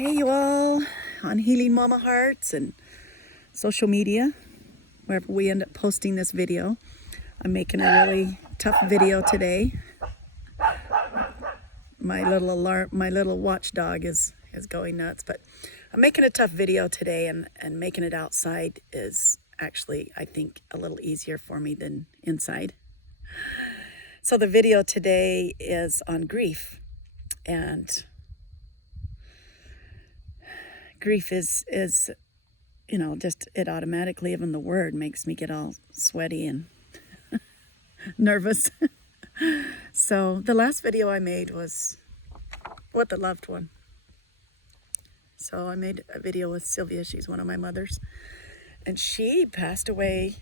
Hey you all on Healing Mama Hearts and social media, wherever we end up posting this video. I'm making a really tough video today. My little watchdog is going nuts, but I'm making a tough video today, and making it outside is actually, I think, a little easier for me than inside. So the video today is on grief, and grief is just it automatically, even the word makes me get all sweaty and nervous. So the last video I made was with the loved one. So I made a video with Sylvia. She's one of my mothers, and she passed away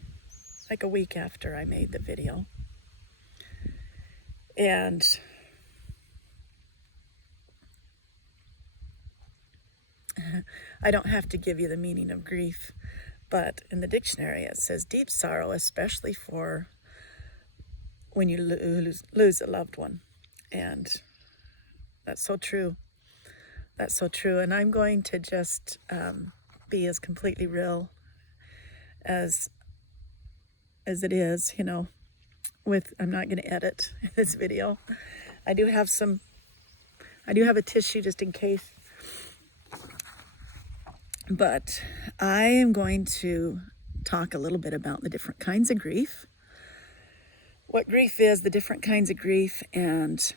like a week after I made the video. And I don't have to give you the meaning of grief, but in the dictionary it says deep sorrow, especially for when you lose a loved one. And that's so true. That's so true. And I'm going to just be as completely real as it is, I'm not going to edit this video. I do have a tissue just in case. But I am going to talk a little bit about the different kinds of grief, what grief is, the different kinds of grief, and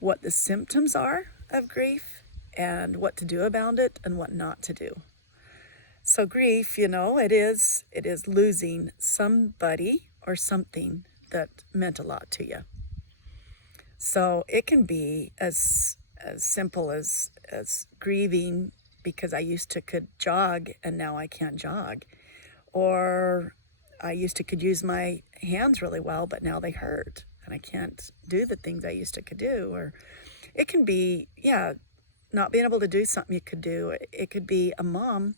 what the symptoms are of grief, and what to do about it and what not to do. So grief, it is losing somebody or something that meant a lot to you. So it can be as simple as grieving because I used to could jog and now I can't jog. Or I used to could use my hands really well, but now they hurt and I can't do the things I used to could do. Or it can be, not being able to do something you could do. It could be a mom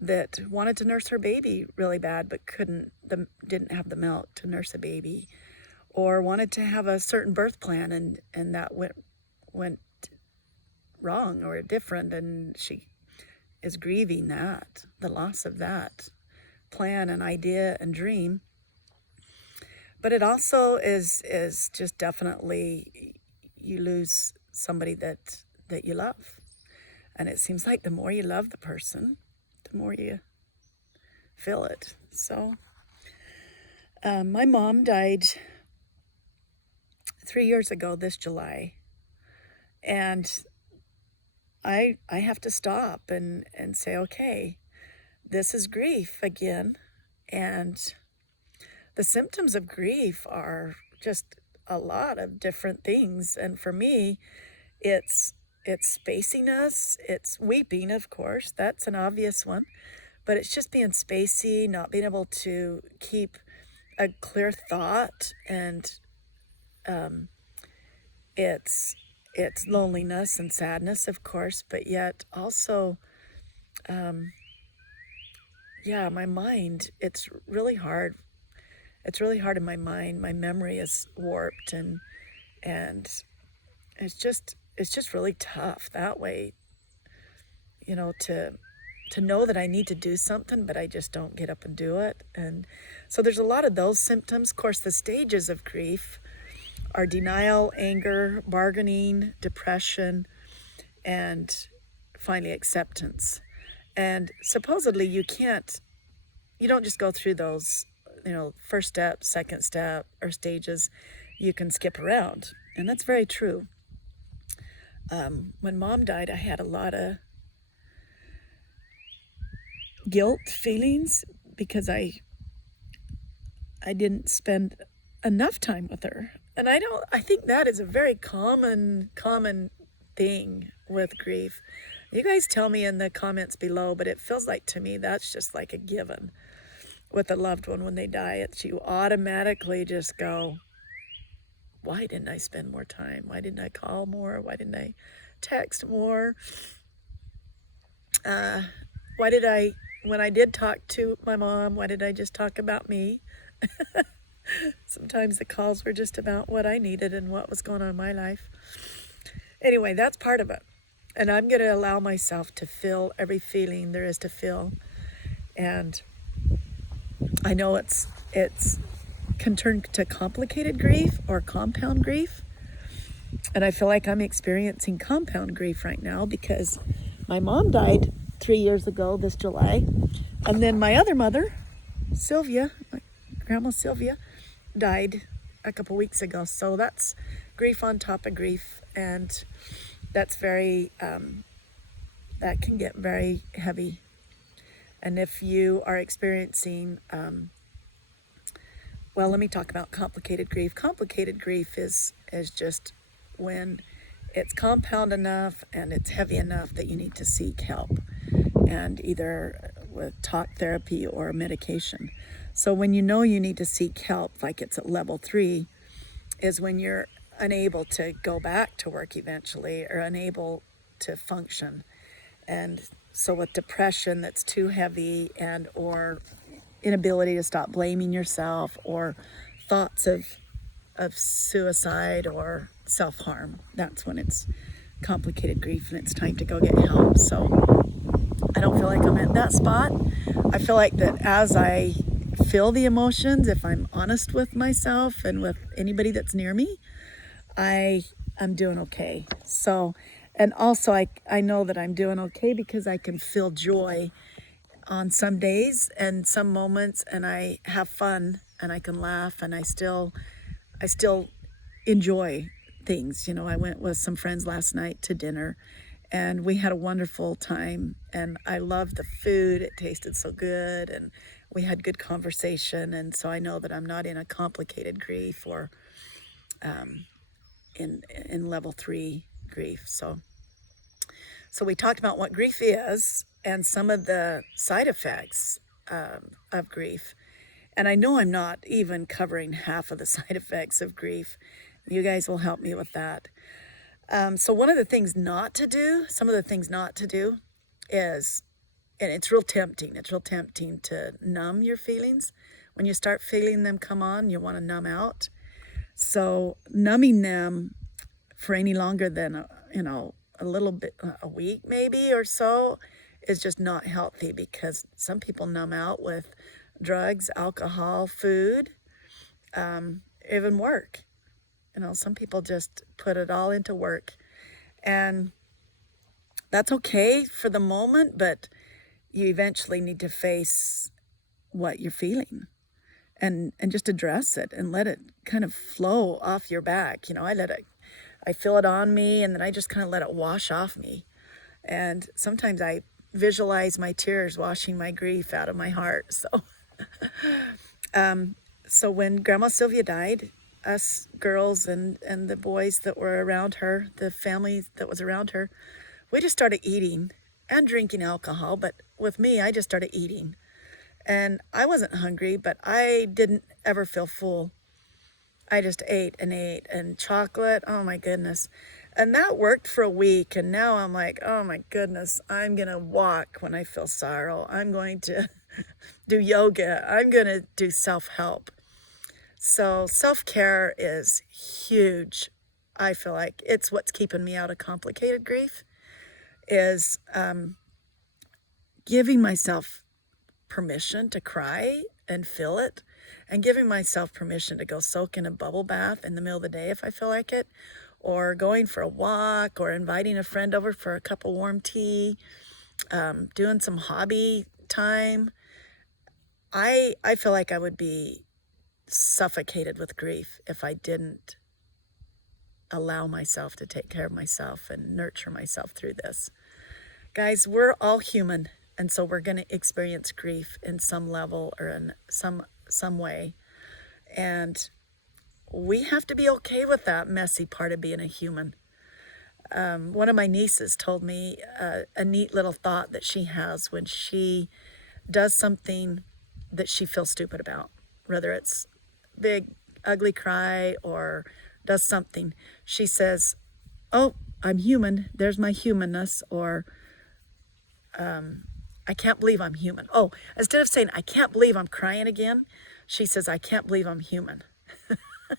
that wanted to nurse her baby really bad, but didn't have the milk to nurse a baby, or wanted to have a certain birth plan and that went wrong or different, and she is grieving the loss of that plan and idea and dream. But it also is just definitely you lose somebody that you love, and it seems like the more you love the person, the more you feel it. So my mom died 3 years ago this July, and I have to stop and say, okay, this is grief again. And the symptoms of grief are just a lot of different things. And for me, it's spaciness, it's weeping, of course, that's an obvious one, but it's just being spacey, not being able to keep a clear thought, and it's loneliness and sadness, of course, but yet also, my mind, it's really hard. It's really hard in my mind. My memory is warped, and it's just really tough that way, to know that I need to do something, but I just don't get up and do it. And so there's a lot of those symptoms. Of course, the stages of grief are denial, anger, bargaining, depression, and finally acceptance. And supposedly you don't just go through those, first step, second step, or stages. You can skip around. And that's very true. When Mom died, I had a lot of guilt feelings because I didn't spend enough time with her. And I think that is a very common thing with grief. You guys tell me in the comments below, but it feels like to me that's just like a given with a loved one when they die. You automatically just go, why didn't I spend more time? Why didn't I call more? Why didn't I text more? When I did talk to my mom, why did I just talk about me? Sometimes the calls were just about what I needed and what was going on in my life. Anyway, that's part of it. And I'm going to allow myself to feel every feeling there is to feel. And I know it's can turn to complicated grief or compound grief. And I feel like I'm experiencing compound grief right now because my mom died 3 years ago this July. And then my other mother, Sylvia, my grandma Sylvia, died a couple weeks ago. So that's grief on top of grief. And that's that can get very heavy. And if you are experiencing, well, let me talk about complicated grief. Complicated grief is just when it's compound enough and it's heavy enough that you need to seek help, and either with talk therapy or medication. So when you know you need to seek help, like it's at level 3, is when you're unable to go back to work eventually or unable to function. And so with depression that's too heavy, and or inability to stop blaming yourself, or thoughts of suicide or self-harm, that's when it's complicated grief and it's time to go get help. So I don't feel like I'm at that spot. I feel like that as I feel the emotions, if I'm honest with myself and with anybody that's near me, I'm doing okay. So, and also I know that I'm doing okay because I can feel joy on some days and some moments, and I have fun and I can laugh, and I still enjoy things. You know, I went with some friends last night to dinner and we had a wonderful time, and I loved the food. It tasted so good and we had good conversation. And so I know that I'm not in a complicated grief or in level 3 grief. So we talked about what grief is and some of the side effects of grief. And I know I'm not even covering half of the side effects of grief. You guys will help me with that. So one of the things not to do, some of the things not to do is, and it's real tempting to numb your feelings. When you start feeling them come on, you want to numb out. So numbing them for any longer than, a little bit, a week maybe or so, is just not healthy, because some people numb out with drugs, alcohol, food, even work. Some people just put it all into work, and that's okay for the moment, but you eventually need to face what you're feeling and just address it and let it kind of flow off your back. I feel it on me, and then I just kind of let it wash off me. And sometimes I visualize my tears washing my grief out of my heart. So when Grandma Sylvia died, us girls and the boys that were around her, the family that was around her, we just started eating and drinking alcohol. But with me, I just started eating. And I wasn't hungry, but I didn't ever feel full. I just ate and chocolate. Oh my goodness. And that worked for a week. And now I'm like, oh my goodness, I'm going to walk when I feel sorrow. I'm going to do yoga. I'm going to do self-help. So self-care is huge. I feel like it's what's keeping me out of complicated grief, is giving myself permission to cry and feel it, and giving myself permission to go soak in a bubble bath in the middle of the day if I feel like it, or going for a walk, or inviting a friend over for a cup of warm tea, doing some hobby time. I feel like I would be suffocated with grief if I didn't allow myself to take care of myself and nurture myself through this. Guys, we're all human, and so we're going to experience grief in some level or in some way. And we have to be okay with that messy part of being a human. One of my nieces told me a neat little thought that she has when she does something that she feels stupid about, whether it's big, ugly cry or does something. She says, oh, I'm human. There's my humanness. Or I can't believe I'm human. Oh, instead of saying, I can't believe I'm crying again, she says, I can't believe I'm human.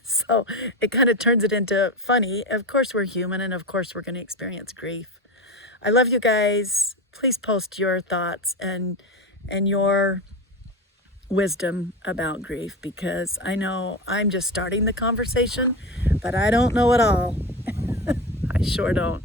So it kind of turns it into funny. Of course we're human, and of course we're going to experience grief. I love you guys. Please post your thoughts and your wisdom about grief, because I know I'm just starting the conversation, but I don't know it all. I sure don't.